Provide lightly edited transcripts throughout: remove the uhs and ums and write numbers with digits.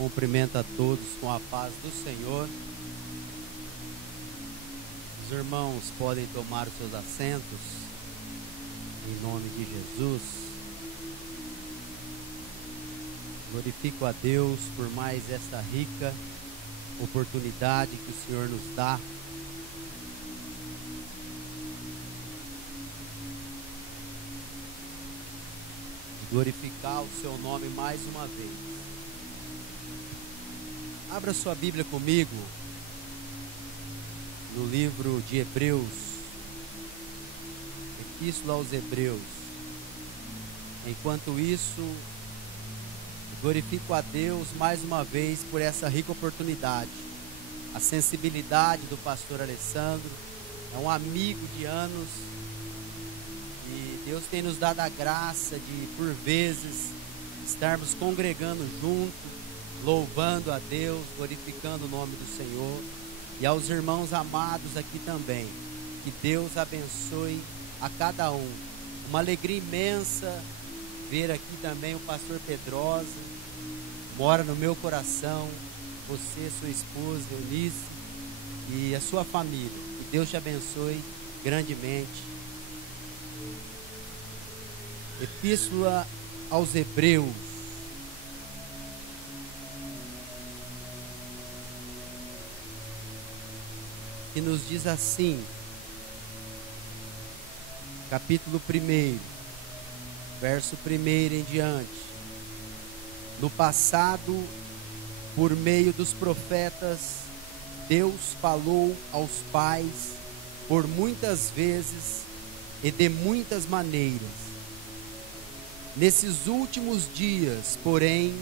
Cumprimento a todos com a paz do Senhor. Os irmãos podem tomar os seus assentos, em nome de Jesus. Glorifico a Deus por mais esta rica oportunidade que o Senhor nos dá. De glorificar o seu nome mais uma vez. Abra sua Bíblia comigo no livro de Hebreus, Epístola aos Hebreus. Enquanto isso, glorifico a Deus mais uma vez por essa rica oportunidade. A sensibilidade do pastor Alessandro, é um amigo de anos, e Deus tem nos dado a graça de, por vezes, estarmos congregando juntos, louvando a Deus, glorificando o nome do Senhor, e aos irmãos amados aqui também. Que Deus abençoe a cada um. Uma alegria imensa ver aqui também o pastor Pedrosa, mora no meu coração, você, sua esposa Eunice e a sua família. Que Deus te abençoe grandemente. Epístola aos Hebreus, que nos diz assim, capítulo 1, verso 1 em diante. No passado, por meio dos profetas, Deus falou aos pais por muitas vezes e de muitas maneiras. Nesses últimos dias, porém,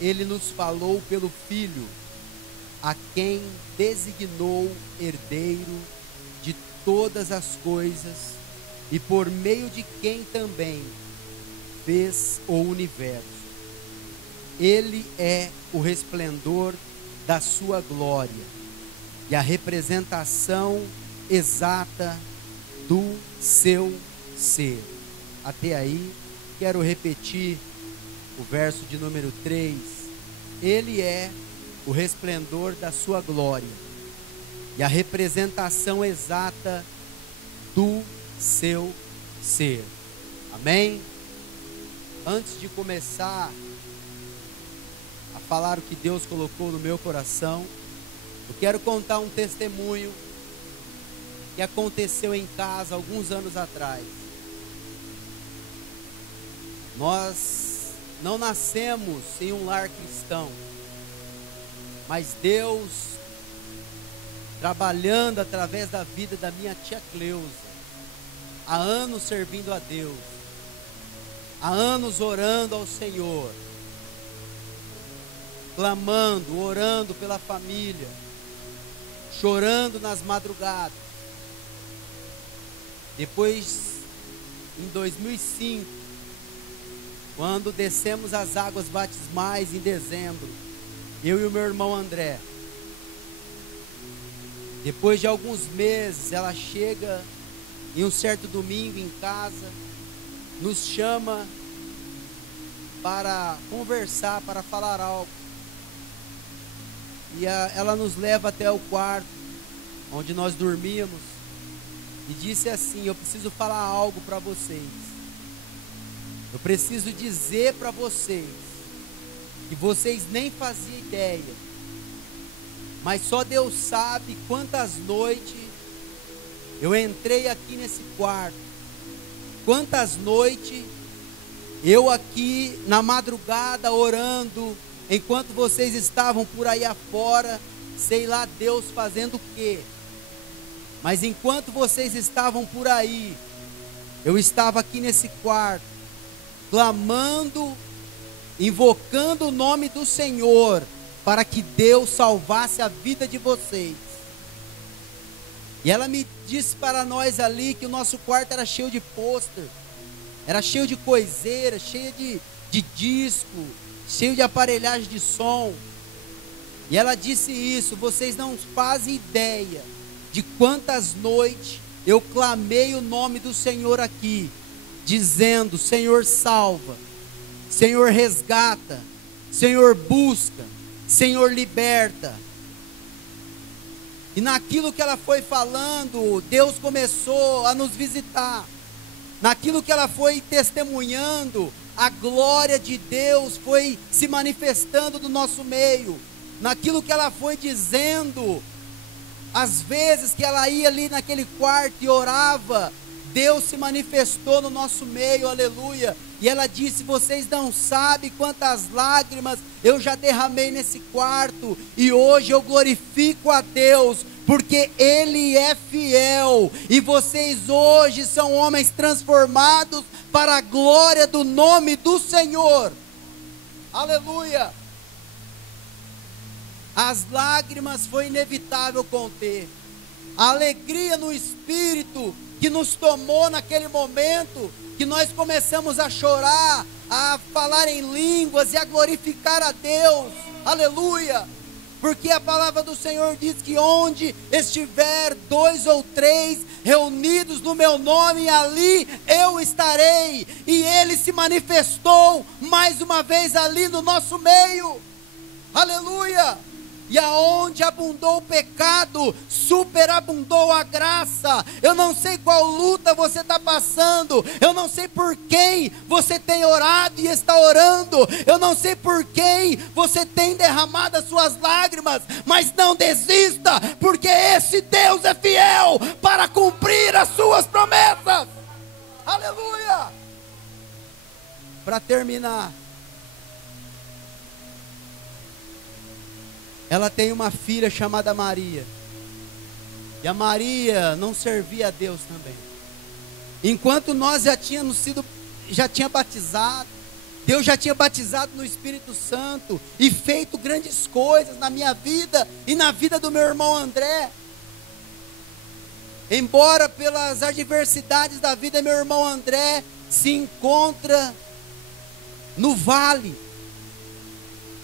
Ele nos falou pelo Filho, a quem designou herdeiro de todas as coisas e por meio de quem também fez o universo. Ele é o resplendor da sua glória e a representação exata do seu ser. Até aí, quero repetir o verso de número 3. Ele é o resplendor da sua glória e a representação exata do seu ser. Amém? Antes de começar a falar o que Deus colocou no meu coração, eu quero contar um testemunho que aconteceu em casa alguns anos atrás. Nós não nascemos em um lar cristão, mas Deus, trabalhando através da vida da minha tia Cleusa, há anos servindo a Deus, há anos orando ao Senhor, clamando, orando pela família, chorando nas madrugadas. Depois, em 2005, quando descemos as águas batismais em dezembro, eu e o meu irmão André, depois de alguns meses, ela chega em um certo domingo em casa, nos chama para conversar, para falar algo. E ela nos leva até o quarto onde nós dormíamos e disse assim: eu preciso falar algo para vocês. Eu preciso dizer para vocês que vocês nem faziam ideia, mas só Deus sabe quantas noites eu entrei aqui nesse quarto, quantas noites eu aqui na madrugada orando, enquanto vocês estavam por aí afora, sei lá Deus fazendo o quê, mas enquanto vocês estavam por aí, eu estava aqui nesse quarto, clamando, invocando o nome do Senhor, para que Deus salvasse a vida de vocês. E ela me disse para nós ali que o nosso quarto era cheio de pôster, era cheio de coiseira, cheio de disco, cheio de aparelhagem de som. E ela disse isso: vocês não fazem ideia de quantas noites eu clamei o nome do Senhor aqui, dizendo: Senhor salva, Senhor resgata, Senhor busca. Senhor, liberta. E naquilo que ela foi falando, Deus começou a nos visitar. Naquilo que ela foi testemunhando, a glória de Deus foi se manifestando no nosso meio. Naquilo que ela foi dizendo, às vezes que ela ia ali naquele quarto e orava, Deus se manifestou no nosso meio, aleluia. E ela disse: vocês não sabem quantas lágrimas eu já derramei nesse quarto, e hoje eu glorifico a Deus, porque Ele é fiel, e vocês hoje são homens transformados para a glória do nome do Senhor, aleluia. As lágrimas foi inevitável conter, a alegria no Espírito que nos tomou naquele momento, que nós começamos a chorar, a falar em línguas e a glorificar a Deus, aleluia, porque a palavra do Senhor diz que onde estiver 2 ou 3 reunidos no meu nome, ali eu estarei, e Ele se manifestou mais uma vez ali no nosso meio, aleluia. E aonde abundou o pecado, superabundou a graça. Eu não sei qual luta você está passando, eu não sei por quem você tem orado e está orando, eu não sei por quem você tem derramado as suas lágrimas, mas não desista, porque esse Deus é fiel para cumprir as suas promessas, aleluia. Para terminar, ela tem uma filha chamada Maria, e a Maria não servia a Deus também. Enquanto nós já tinha batizado, Deus já tinha batizado no Espírito Santo, e feito grandes coisas na minha vida, e na vida do meu irmão André. Embora pelas adversidades da vida, meu irmão André se encontra no vale,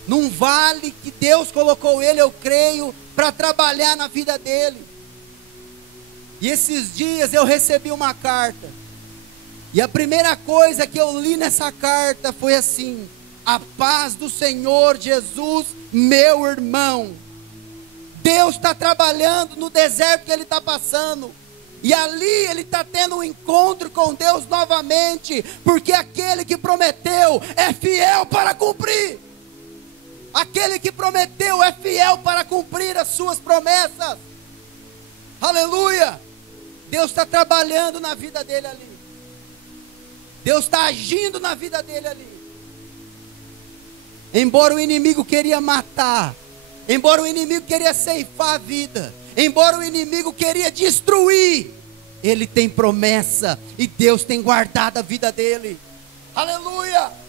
num vale que Deus colocou ele, eu creio, para trabalhar na vida dele. E esses dias eu recebi uma carta, e a primeira coisa que eu li nessa carta foi assim: a paz do Senhor Jesus, meu irmão. Deus está trabalhando no deserto que ele está passando, e ali ele está tendo um encontro com Deus novamente, porque aquele que prometeu é fiel para cumprir. Aquele que prometeu é fiel para cumprir as suas promessas, aleluia. Deus está trabalhando na vida dele ali, Deus está agindo na vida dele ali. Embora o inimigo queria matar, embora o inimigo queria ceifar a vida, embora o inimigo queria destruir, ele tem promessa, e Deus tem guardado a vida dele, aleluia.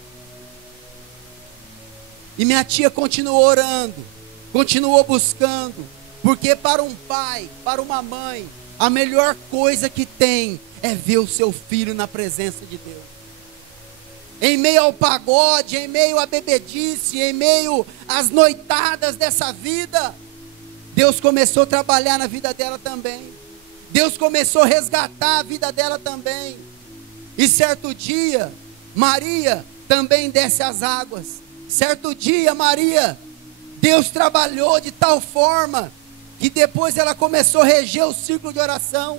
E minha tia continuou orando, continuou buscando, porque para um pai, para uma mãe, a melhor coisa que tem é ver o seu filho na presença de Deus. Em meio ao pagode, em meio à bebedice, em meio às noitadas dessa vida, Deus começou a trabalhar na vida dela também. Deus começou a resgatar a vida dela também. E certo dia, Maria também desce as águas. Certo dia, Maria, Deus trabalhou de tal forma, que depois ela começou a reger o círculo de oração,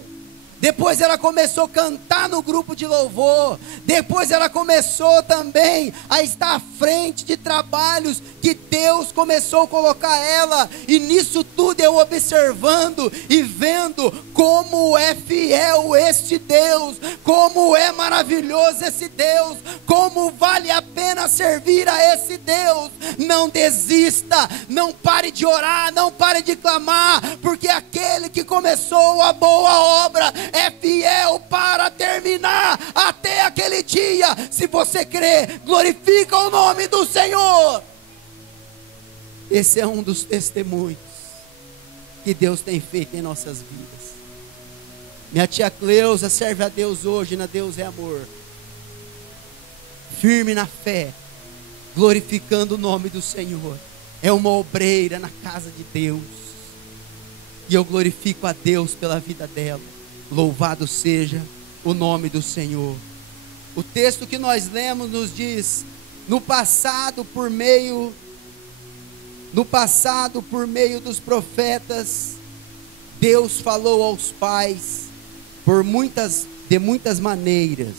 depois ela começou a cantar no grupo de louvor, depois ela começou também a estar à frente de trabalhos que Deus começou a colocar ela, e nisso tudo eu observando e vendo como é fiel este Deus, como é maravilhoso esse Deus, como vale a pena servir a esse Deus. Não desista, não pare de orar, não pare de clamar, porque aquele que começou a boa obra é fiel para terminar até aquele dia. Se você crê, glorifica o nome do Senhor. Esse é um dos testemunhos que Deus tem feito em nossas vidas. Minha tia Cleusa serve a Deus hoje, na Deus é Amor, firme na fé, glorificando o nome do Senhor. É uma obreira na casa de Deus, e eu glorifico a Deus pela vida dela. Louvado seja o nome do Senhor. O texto que nós lemos nos diz: no passado, por meio No passado, por meio dos profetas, Deus falou aos pais de muitas maneiras.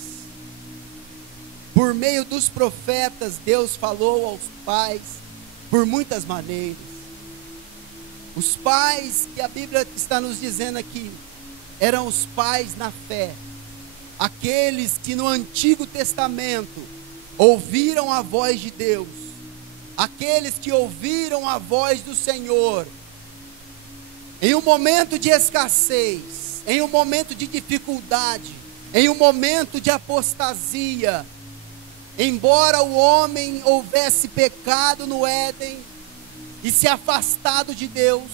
Por meio dos profetas, Deus falou aos pais por muitas maneiras. Os pais que a Bíblia está nos dizendo aqui, eram os pais na fé. Aqueles que no Antigo Testamento ouviram a voz de Deus. Aqueles que ouviram a voz do Senhor. Em um momento de escassez, em um momento de dificuldade, em um momento de apostasia, embora o homem houvesse pecado no Éden e se afastado de Deus,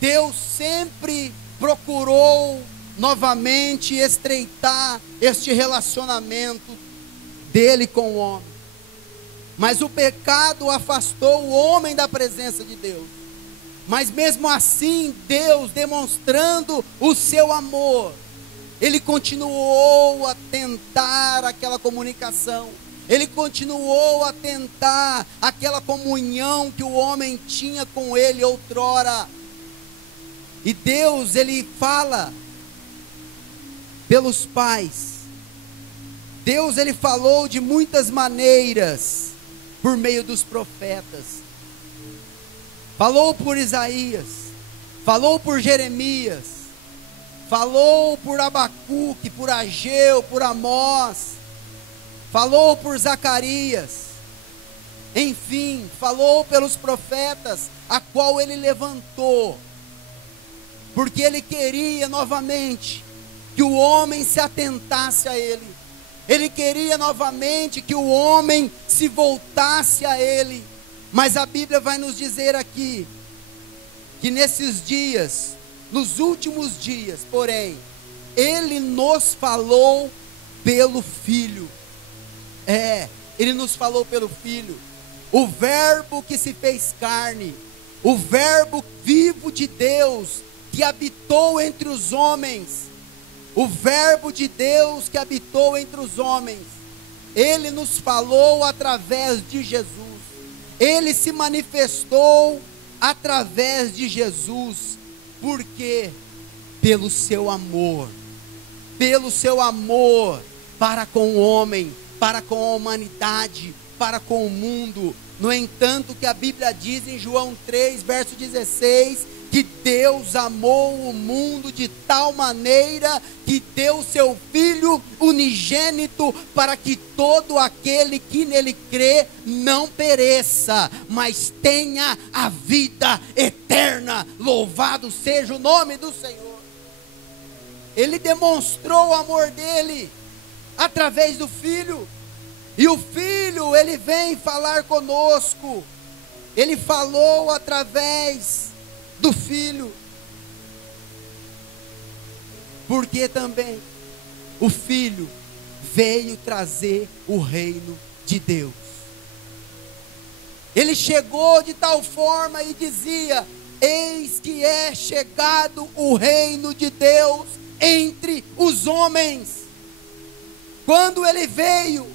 Deus sempre procurou novamente estreitar este relacionamento dele com o homem. Mas o pecado afastou o homem da presença de Deus. Mas mesmo assim, Deus, demonstrando o seu amor, Ele continuou a tentar aquela comunicação. Ele continuou a tentar aquela comunhão que o homem tinha com Ele outrora. E Deus, Ele fala pelos pais. Deus, Ele falou de muitas maneiras por meio dos profetas. Falou por Isaías, falou por Jeremias, falou por Abacuque, por Ageu, por Amós, falou por Zacarias, enfim, falou pelos profetas, a qual ele levantou, porque ele queria novamente que o homem se atentasse a ele, ele queria novamente que o homem se voltasse a ele. Mas a Bíblia vai nos dizer aqui, que nesses dias, nos últimos dias, porém, Ele nos falou pelo Filho. Ele nos falou pelo Filho. O Verbo que se fez carne, o Verbo vivo de Deus, que habitou entre os homens, o Verbo de Deus que habitou entre os homens, Ele nos falou através de Jesus. Ele se manifestou através de Jesus. Por quê? Pelo seu amor para com o homem, para com a humanidade, para com o mundo. No entanto, que a Bíblia diz em João 3, verso 16, que Deus amou o mundo de tal maneira que deu seu Filho unigênito, para que todo aquele que nele crê não pereça, mas tenha a vida eterna. Louvado seja o nome do Senhor. Ele demonstrou o amor dele através do Filho, e o Filho, ele vem falar conosco. Ele falou através do Filho, porque também o Filho veio trazer o reino de Deus. Ele chegou de tal forma e dizia: eis que é chegado o reino de Deus entre os homens. Quando ele veio,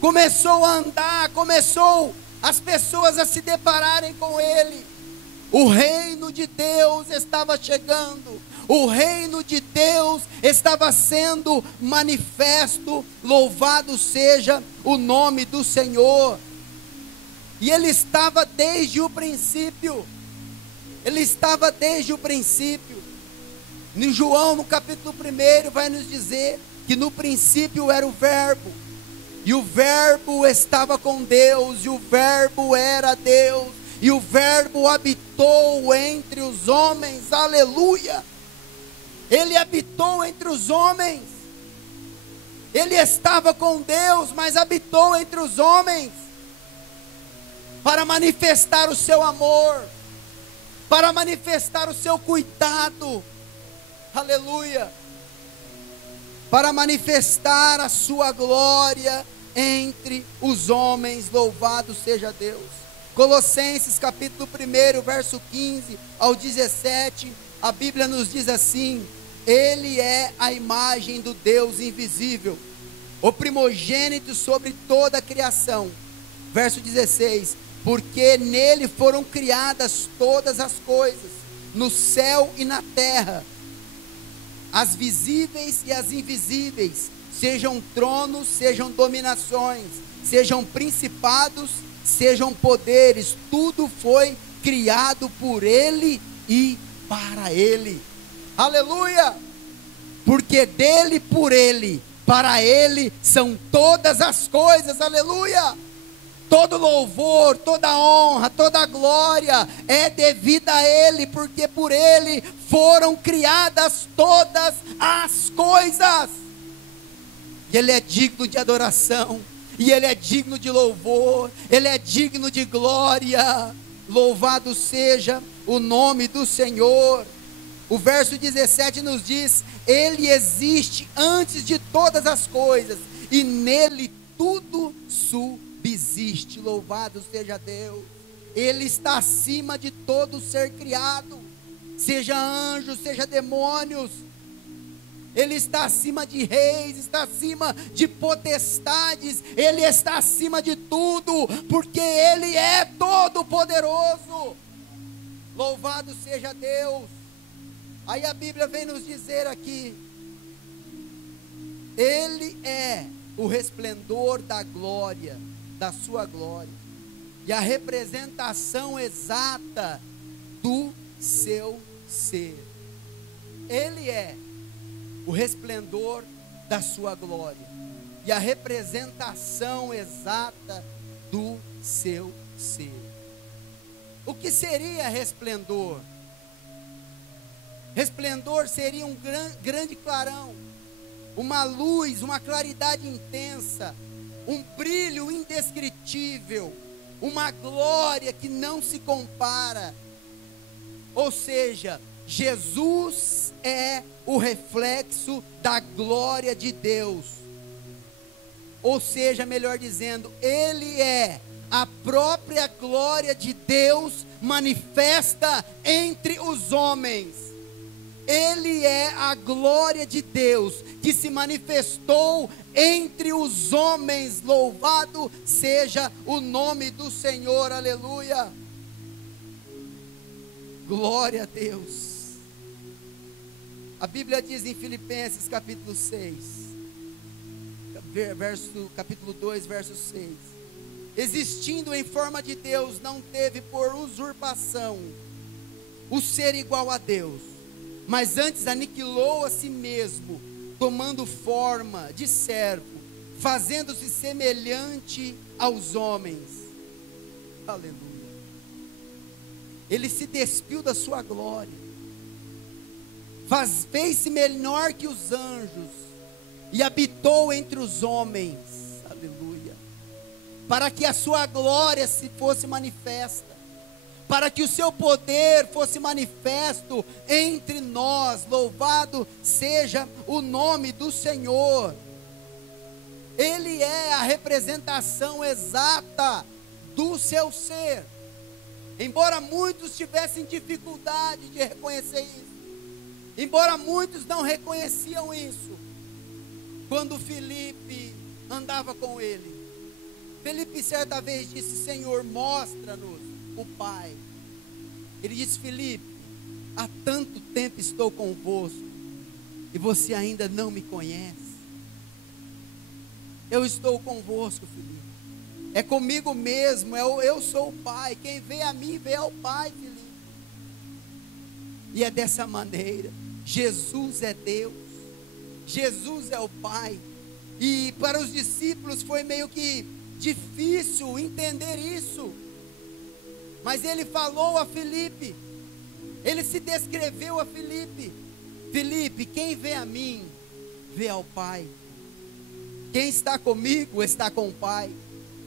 começou a andar, começou as pessoas a se depararem com ele. O reino de Deus estava chegando, o reino de Deus estava sendo manifesto. Louvado seja o nome do Senhor. E ele estava desde o princípio. Ele estava desde o princípio. Em João, no capítulo 1, vai nos dizer que no princípio era o Verbo, e o Verbo estava com Deus, e o Verbo era Deus, e o Verbo habitou entre os homens. Aleluia! Ele habitou entre os homens. Ele estava com Deus, mas habitou entre os homens, para manifestar o seu amor, para manifestar o seu cuidado. Aleluia! Para manifestar a sua glória entre os homens. Louvado seja Deus. Colossenses capítulo 1, verso 15 ao 17, a Bíblia nos diz assim: Ele é a imagem do Deus invisível, o primogênito sobre toda a criação. Verso 16: porque nele foram criadas todas as coisas, no céu e na terra, as visíveis e as invisíveis, sejam tronos, sejam dominações, sejam principados, sejam poderes, tudo foi criado por Ele e para Ele. Aleluia! Porque dele, por Ele, para Ele são todas as coisas. Aleluia! Todo louvor, toda honra, toda glória é devida a Ele, porque por Ele foram criadas todas as coisas. E Ele é digno de adoração, e Ele é digno de louvor, Ele é digno de glória. Louvado seja o nome do Senhor. O verso 17 nos diz: Ele existe antes de todas as coisas, e nele tudo subsiste. Louvado seja Deus. Ele está acima de todo ser criado, seja anjos, seja demônios. Ele está acima de reis, está acima de potestades, Ele está acima de tudo, porque Ele é todo poderoso. Louvado seja Deus. Aí a Bíblia vem nos dizer aqui: Ele é o resplendor da glória, da sua glória, e a representação exata do seu ser. Ele é o resplendor da sua glória, e a representação exata do seu ser. O que seria resplendor? Resplendor seria um grande clarão, uma luz, uma claridade intensa, um brilho indescritível, uma glória que não se compara. Ou seja, Jesus é o reflexo da glória de Deus. Ou seja, melhor dizendo, Ele é a própria glória de Deus manifesta entre os homens. Ele é a glória de Deus que se manifestou entre os homens. Louvado seja o nome do Senhor, aleluia. Glória a Deus. A Bíblia diz em Filipenses capítulo 6, capítulo 2, verso 6: existindo em forma de Deus, não teve por usurpação o ser igual a Deus, mas antes aniquilou a si mesmo, tomando forma de servo, fazendo-se semelhante aos homens. Aleluia. Ele se despiu da sua glória, fez-se menor que os anjos, e habitou entre os homens. Aleluia. Para que a sua glória se fosse manifesta, para que o seu poder fosse manifesto entre nós. Louvado seja o nome do Senhor. Ele é a representação exata do seu ser. Embora muitos tivessem dificuldade de reconhecer isso, embora muitos não reconheciam isso, quando Filipe andava com ele, Filipe certa vez disse: Senhor, mostra-nos o Pai. Ele disse: Filipe, há tanto tempo estou convosco, e você ainda não me conhece. Eu estou convosco, Filipe. É comigo mesmo, eu sou o Pai. Quem vê a mim, vê ao Pai, Filipe. E é dessa maneira. Jesus é Deus, Jesus é o Pai. E para os discípulos foi meio que difícil entender isso, mas ele falou a Filipe, ele se descreveu a Filipe: Filipe, quem vê a mim, vê ao Pai. Quem está comigo, está com o Pai.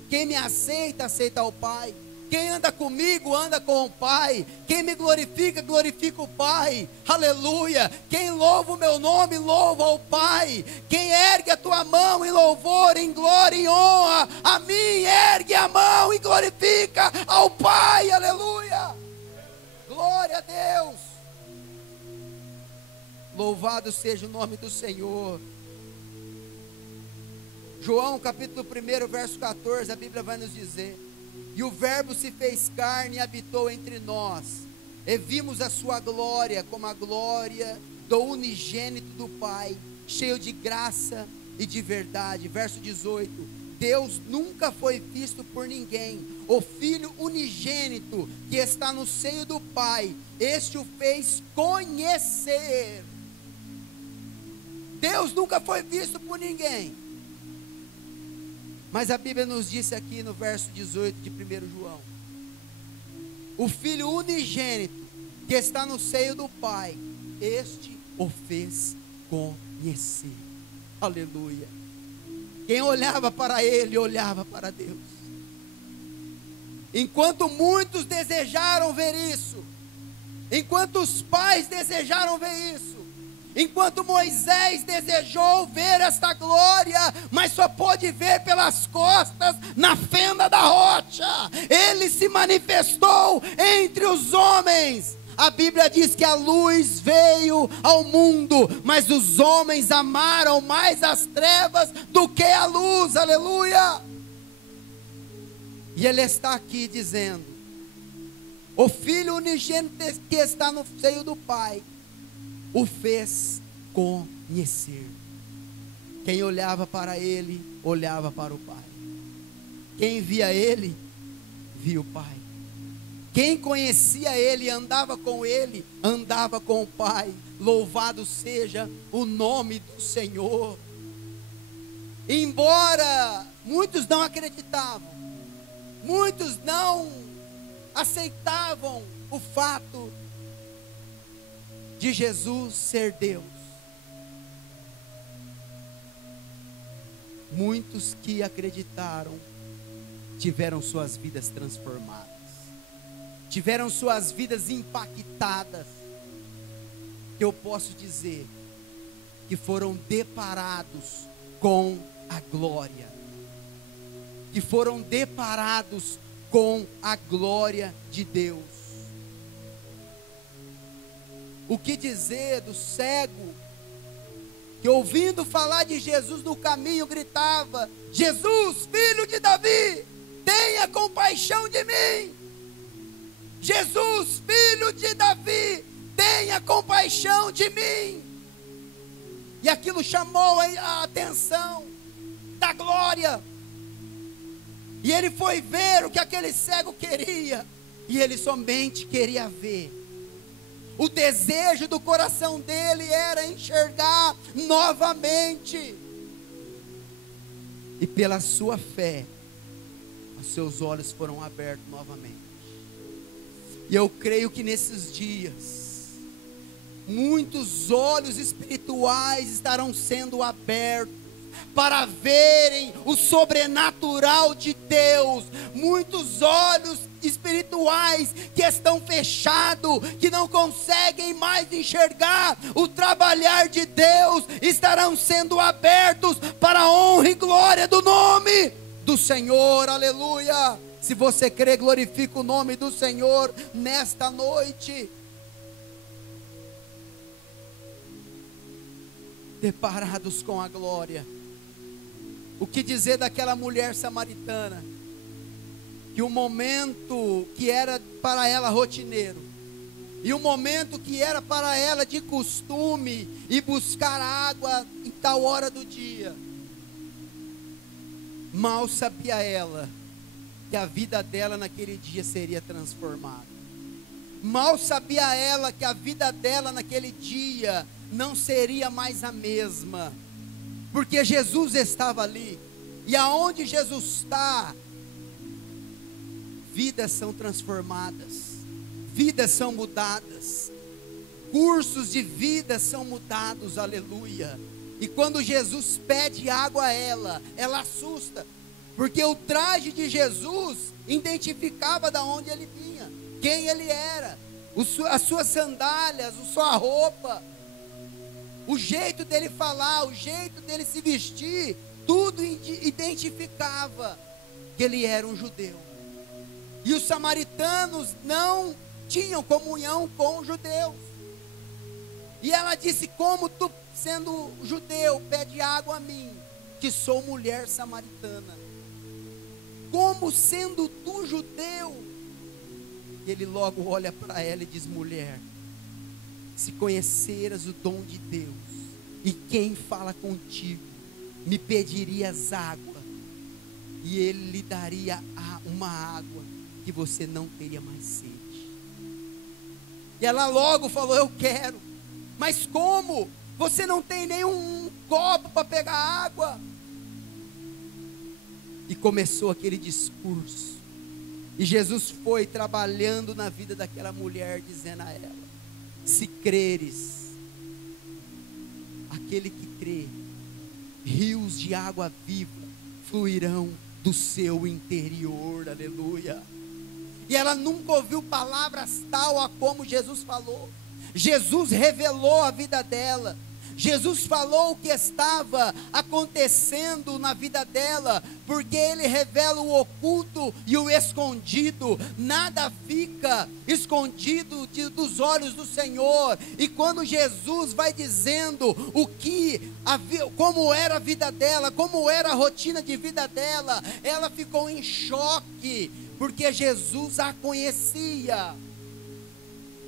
Quem me aceita, aceita ao Pai. Quem anda comigo, anda com o Pai. Quem me glorifica, glorifica o Pai. Aleluia. Quem louva o meu nome, louva o Pai. Quem ergue a tua mão em louvor, em glória, em honra, a mim ergue a mão e glorifica ao Pai. Aleluia. Glória a Deus. Louvado seja o nome do Senhor. João capítulo 1, verso 14, a Bíblia vai nos dizer: E o Verbo se fez carne e habitou entre nós. E vimos a sua glória, como a glória do unigênito do Pai, cheio de graça e de verdade. Verso 18: Deus nunca foi visto por ninguém. O Filho unigênito que está no seio do Pai, este o fez conhecer. Deus nunca foi visto por ninguém. Mas a Bíblia nos disse aqui no verso 18 de 1 João: o Filho unigênito que está no seio do Pai, este o fez conhecer. Aleluia. Quem olhava para ele, olhava para Deus. Enquanto muitos desejaram ver isso, enquanto os pais desejaram ver isso, enquanto Moisés desejou ver esta glória, mas só pôde ver pelas costas, na fenda da rocha, ele se manifestou entre os homens. A Bíblia diz que a luz veio ao mundo, mas os homens amaram mais as trevas do que a luz. Aleluia. E ele está aqui dizendo: o Filho unigênito que está no seio do Pai o fez conhecer. Quem olhava para ele, olhava para o Pai. Quem via ele, via o Pai. Quem conhecia ele, andava com ele, andava com o Pai. Louvado seja o nome do Senhor. Embora muitos não acreditavam, muitos não aceitavam o fato de Jesus ser Deus, muitos que acreditaram tiveram suas vidas transformadas, tiveram suas vidas impactadas. Eu posso dizer que foram deparados com a glória, que foram deparados com a glória de Deus. O que dizer do cego, que ouvindo falar de Jesus no caminho gritava: Jesus, filho de Davi, tenha compaixão de mim. Jesus, filho de Davi, tenha compaixão de mim. E aquilo chamou a atenção da glória. E ele foi ver o que aquele cego queria, e ele somente queria ver. O desejo do coração dele era enxergar novamente. E pela sua fé, os seus olhos foram abertos novamente. E eu creio que nesses dias, muitos olhos espirituais estarão sendo abertos para verem o sobrenatural de Deus. Muitos olhos espirituais que estão fechados, que não conseguem mais enxergar o trabalhar de Deus, estarão sendo abertos para a honra e glória do nome do Senhor. Aleluia. Se você crê, glorifica o nome do Senhor nesta noite. Deparados com a glória. O que dizer daquela mulher samaritana, que o momento que era para ela rotineiro, e o momento que era para ela de costume, e buscar água em tal hora do dia, mal sabia ela que a vida dela naquele dia seria transformada. Mal sabia ela que a vida dela naquele dia não seria mais a mesma, porque Jesus estava ali, e aonde Jesus está, vidas são transformadas, vidas são mudadas, cursos de vida são mudados. Aleluia. E quando Jesus pede água a ela, ela assusta, porque o traje de Jesus identificava de onde ele vinha, quem ele era, as suas sandálias, a sua roupa, o jeito dele falar, o jeito dele se vestir, tudo identificava que ele era um judeu. E os samaritanos não tinham comunhão com os judeus. E ela disse: como tu, sendo judeu, pede água a mim, que sou mulher samaritana? como sendo tu judeu? E ele logo olha para ela e diz: mulher, se conheceras o dom de Deus, e quem fala contigo, me pedirias água, e ele lhe daria uma água que você não teria mais sede. E ela logo falou: eu quero. Mas como? Você não tem nenhum copo para pegar água. E começou aquele discurso. E Jesus foi trabalhando na vida daquela mulher, dizendo a ela: se creres, aquele que crê, rios de água viva fluirão do seu interior. Aleluia. E ela nunca ouviu palavras tal a como Jesus falou. Jesus revelou a vida dela. Jesus falou o que estava acontecendo na vida dela, porque Ele revela o oculto e o escondido. Nada fica escondido dos olhos do Senhor. E quando Jesus vai dizendo como era a vida dela, como era a rotina de vida dela, ela ficou em choque, porque Jesus a conhecia.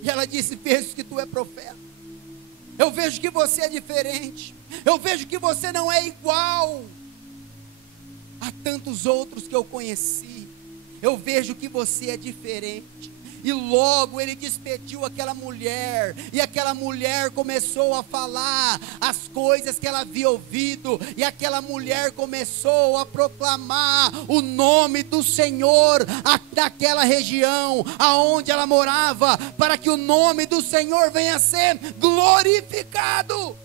E ela disse: vejo que tu é profeta. Eu vejo que você é diferente. Eu vejo que você não é igual a tantos outros que eu conheci. Eu vejo que você é diferente. E logo ele despediu aquela mulher, e aquela mulher começou a falar as coisas que ela havia ouvido, e aquela mulher começou a proclamar o nome do Senhor daquela região aonde ela morava, para que o nome do Senhor venha a ser glorificado.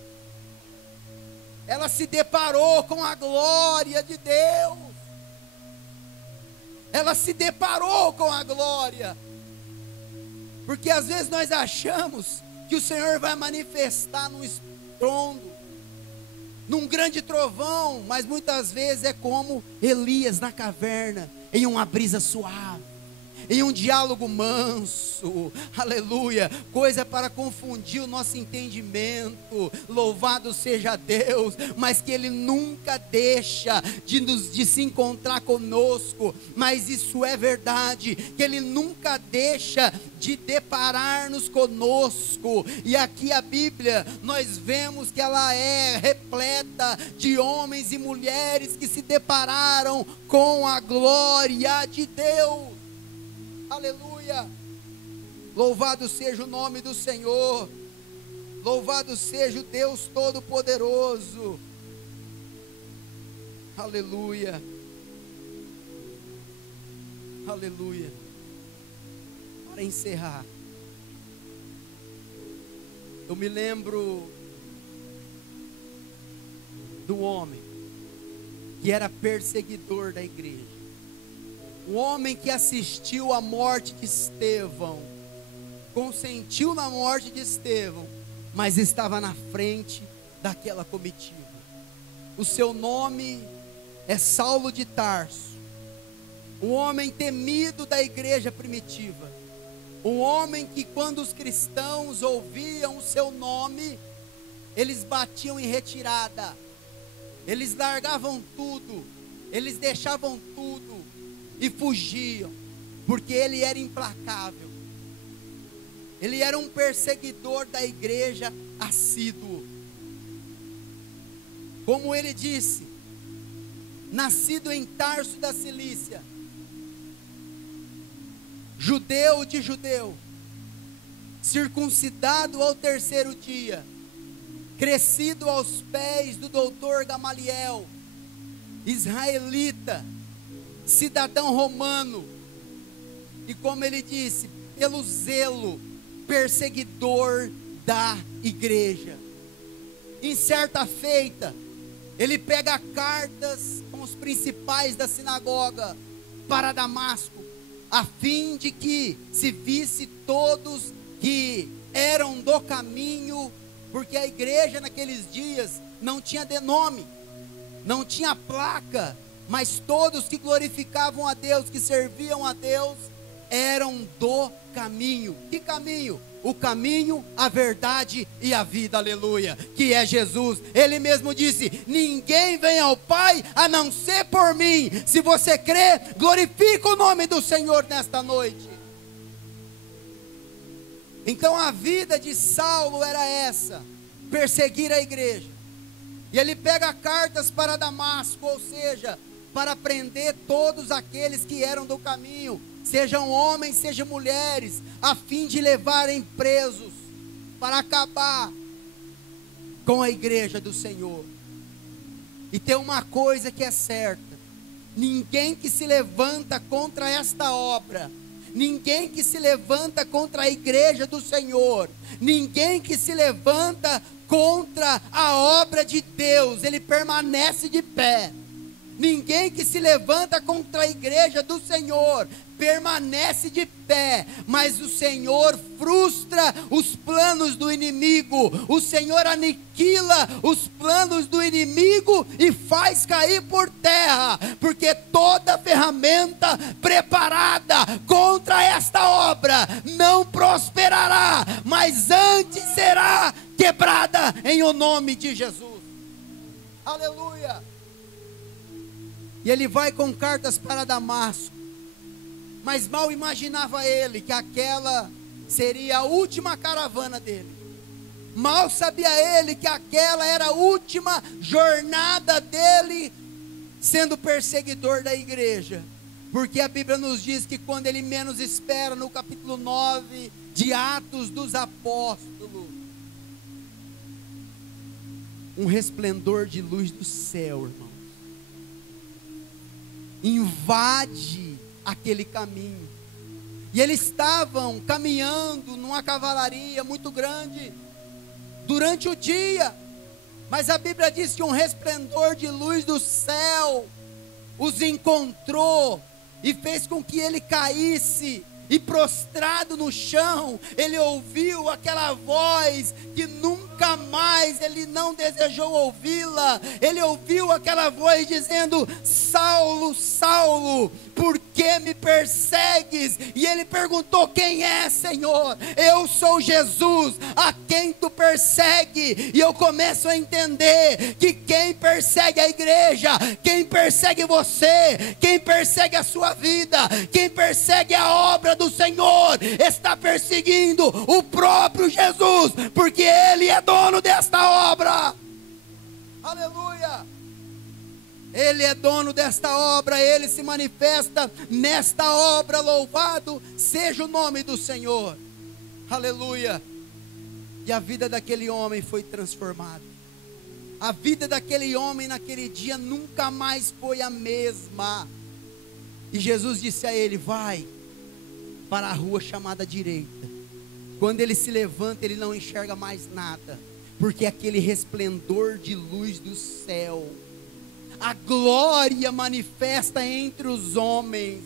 Ela se deparou com a glória de Deus. Ela se deparou com a glória. Porque às vezes nós achamos que o Senhor vai manifestar num estrondo, num grande trovão, mas muitas vezes é como Elias na caverna, em uma brisa suave, em um diálogo manso, aleluia, coisa para confundir o nosso entendimento. Louvado seja Deus, mas que Ele nunca deixa de se encontrar conosco, mas isso é verdade, que Ele nunca deixa de deparar-nos conosco. E aqui a Bíblia, nós vemos que ela é repleta de homens e mulheres que se depararam com a glória de Deus. Aleluia, louvado seja o nome do Senhor, louvado seja o Deus Todo-Poderoso, aleluia, aleluia. Para encerrar, eu me lembro do homem que era perseguidor da igreja. Um homem que assistiu à morte de Estevão, consentiu na morte de Estevão, mas estava na frente daquela comitiva. O seu nome é Saulo de Tarso, um homem temido da igreja primitiva, um homem que quando os cristãos ouviam o seu nome, eles batiam em retirada, eles largavam tudo, eles deixavam tudo e fugiam, porque ele era implacável, ele era um perseguidor da igreja assíduo. Como ele disse, nascido em Tarso da Cilícia, judeu de judeu, circuncidado ao terceiro dia, crescido aos pés do doutor Gamaliel, israelita, cidadão romano, e como ele disse, pelo zelo, perseguidor da igreja. Em certa feita, ele pega cartas com os principais da sinagoga para Damasco, a fim de que se visse todos que eram do caminho, porque a igreja naqueles dias não tinha nome, não tinha placa, mas todos que glorificavam a Deus, que serviam a Deus, eram do caminho. Que caminho? O caminho, a verdade e a vida, aleluia, que é Jesus. Ele mesmo disse: ninguém vem ao Pai a não ser por mim. Se você crê, glorifica o nome do Senhor nesta noite. Então a vida de Saulo era essa: perseguir a igreja. E ele pega cartas para Damasco, ou seja, para prender todos aqueles que eram do caminho, sejam homens, sejam mulheres, a fim de levarem presos, para acabar com a igreja do Senhor. E tem uma coisa que é certa: ninguém que se levanta contra esta obra, ninguém que se levanta contra a igreja do Senhor, ninguém que se levanta contra a obra de Deus, ele permanece de pé. Ninguém que se levanta contra a igreja do Senhor permanece de pé, mas o Senhor frustra os planos do inimigo, o Senhor aniquila os planos do inimigo e faz cair por terra, porque toda ferramenta preparada contra esta obra não prosperará, mas antes será quebrada em o nome de Jesus. Aleluia. E ele vai com cartas para Damasco, mas mal imaginava ele que aquela seria a última caravana dele. Mal sabia ele que aquela era a última jornada dele sendo perseguidor da igreja. Porque a Bíblia nos diz que quando ele menos espera, no capítulo 9 de Atos dos Apóstolos, um resplendor de luz do céu, irmão, invade aquele caminho. E eles estavam caminhando numa cavalaria muito grande durante o dia, mas a Bíblia diz que um resplendor de luz do céu os encontrou e fez com que ele caísse, e prostrado no chão, ele ouviu aquela voz que nunca mais ele não desejou ouvi-la. Ele ouviu aquela voz dizendo: Saulo, Saulo, por que me persegues? E ele perguntou: quem é, Senhor? Eu sou Jesus, a quem tu persegue. E eu começo a entender que quem persegue a igreja, quem persegue você, quem persegue a sua vida, quem persegue a obra do Senhor, está perseguindo o próprio Jesus, porque Ele é dono desta obra. Aleluia. Ele é dono desta obra, Ele se manifesta nesta obra. Louvado seja o nome do Senhor. Aleluia. E a vida daquele homem foi transformada. A vida daquele homem naquele dia nunca mais foi a mesma. E Jesus disse a ele: vai para a rua chamada direita. Quando ele se levanta, ele não enxerga mais nada, porque aquele resplendor de luz do céu, a glória manifesta entre os homens.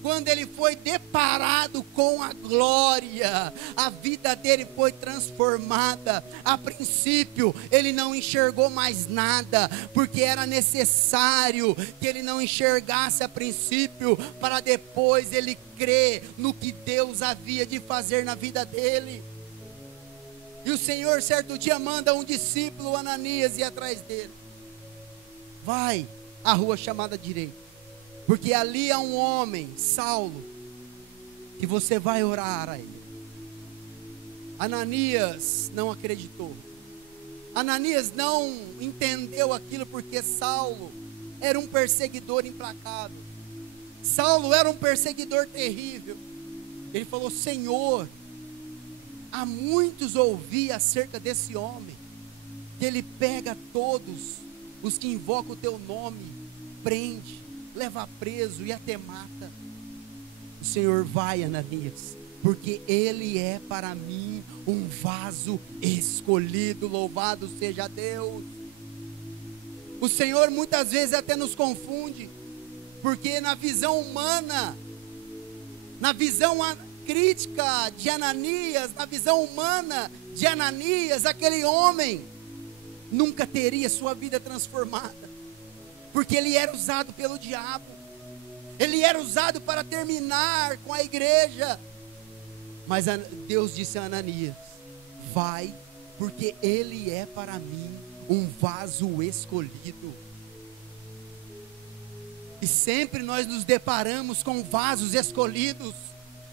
Quando ele foi deparado com a glória, a vida dele foi transformada. A princípio, ele não enxergou mais nada, porque era necessário que ele não enxergasse a princípio, para depois ele crer no que Deus havia de fazer na vida dele. E o Senhor certo dia manda um discípulo, Ananias, ir atrás dele. Vai à rua chamada direita, porque ali há um homem, Saulo, que você vai orar a ele. Ananias não acreditou. Ananias não entendeu aquilo, porque Saulo era um perseguidor implacável. Saulo era um perseguidor terrível. Ele falou: Senhor, há muitos ouvi acerca desse homem, que ele pega todos os que invocam o teu nome, prende, leva preso e até mata. O Senhor: vai, Ananias, porque ele é para mim um vaso escolhido. Louvado seja Deus. O Senhor muitas vezes até nos confunde, porque na visão humana, na visão crítica de Ananias, na visão humana de Ananias, aquele homem nunca teria sua vida transformada, porque ele era usado pelo diabo. ele era usado para terminar com a igreja. Mas Deus disse a Ananias: vai, porque ele é para mim um vaso escolhido. E sempre nós nos deparamos com vasos escolhidos,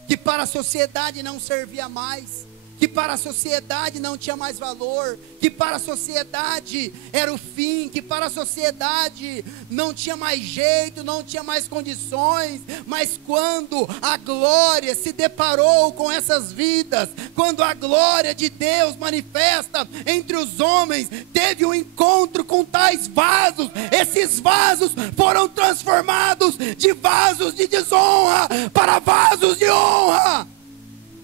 que para a sociedade não servia mais, que para a sociedade não tinha mais valor, que para a sociedade era o fim, que para a sociedade não tinha mais jeito, não tinha mais condições. Mas quando a glória se deparou com essas vidas, quando a glória de Deus manifesta entre os homens, teve um encontro com tais vasos. Esses vasos foram transformados de vasos de desonra para vasos de honra.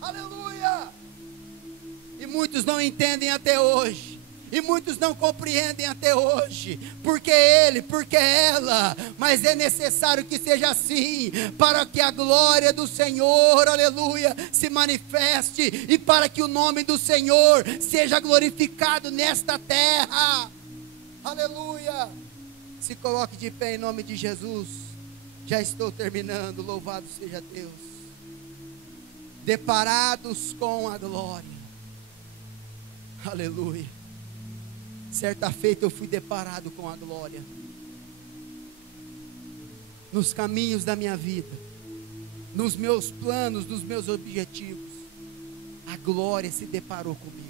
Aleluia! E muitos não entendem até hoje, e muitos não compreendem até hoje, porque ele, porque ela, mas é necessário que seja assim, para que a glória do Senhor, aleluia, se manifeste, e para que o nome do Senhor seja glorificado nesta terra, aleluia. Se coloque de pé em nome de Jesus. Já estou terminando, louvado seja Deus. Deparados com a glória, aleluia. Certa feita eu fui deparado com a glória, nos caminhos da minha vida, nos meus planos, nos meus objetivos, a glória se deparou comigo.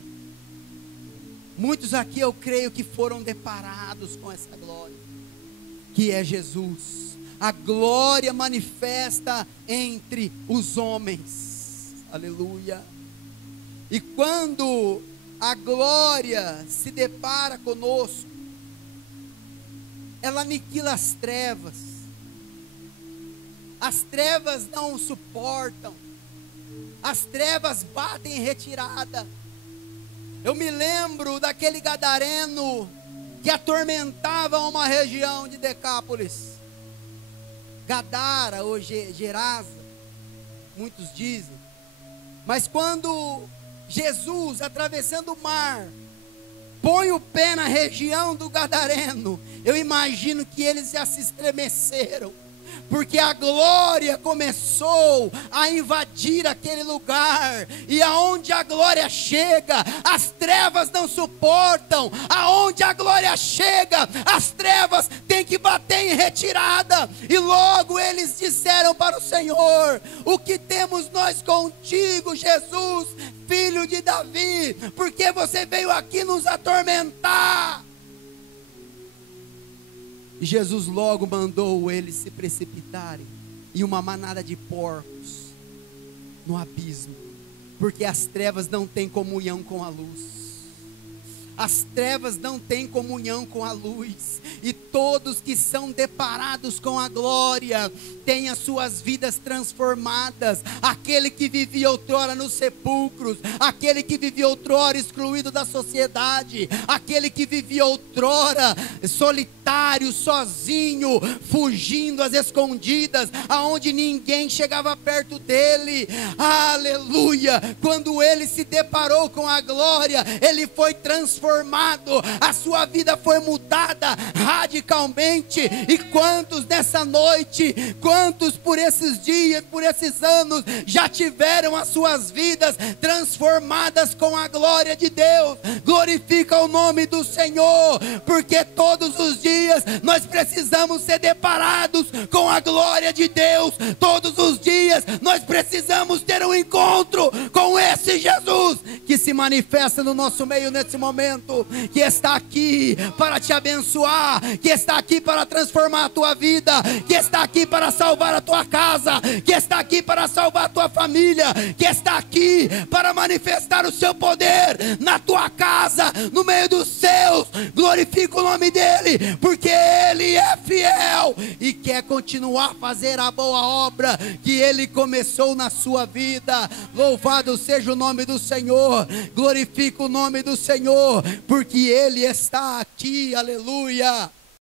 Muitos aqui eu creio que foram deparados com essa glória, que é Jesus, a glória manifesta entre os homens, aleluia. E quando a glória se depara conosco, ela aniquila as trevas não suportam, as trevas batem em retirada. Eu me lembro daquele gadareno que atormentava uma região de Decápolis, Gadara ou Gerasa, muitos dizem. Mas quando Jesus, atravessando o mar, põe o pé na região do gadareno, eu imagino que eles já se estremeceram, porque a glória começou a invadir aquele lugar, e aonde a glória chega, as trevas não suportam. Aonde a glória chega, as trevas têm que bater em retirada. E logo eles disseram para o Senhor: o que temos nós contigo, Jesus, filho de Davi? Porque você veio aqui nos atormentar? E Jesus logo mandou eles se precipitarem em uma manada de porcos no abismo, porque as trevas não têm comunhão com a luz. As trevas não têm comunhão com a luz, e todos que são deparados com a glória têm as suas vidas transformadas. Aquele que vivia outrora nos sepulcros, aquele que vivia outrora excluído da sociedade, aquele que vivia outrora solitário, sozinho, fugindo às escondidas, aonde ninguém chegava perto dele, aleluia, quando ele se deparou com a glória, ele foi transformado, a sua vida foi mudada radicalmente. E quantos nessa noite, quantos por esses dias, por esses anos, já tiveram as suas vidas transformadas com a glória de Deus? Glorifica o nome do Senhor, porque todos os dias nós precisamos ser deparados com a glória de Deus. Todos os dias nós precisamos ter um encontro com esse Jesus que se manifesta no nosso meio nesse momento, que está aqui para te abençoar, que está aqui para transformar a tua vida, que está aqui para salvar a tua casa, que está aqui para salvar a tua família, que está aqui para manifestar o seu poder na tua casa, no meio dos seus. Glorifica o nome dele, porque ele é fiel e quer continuar a fazer a boa obra que ele começou na sua vida. Louvado seja o nome do Senhor, glorifica o nome do Senhor, porque ele está aqui, aleluia.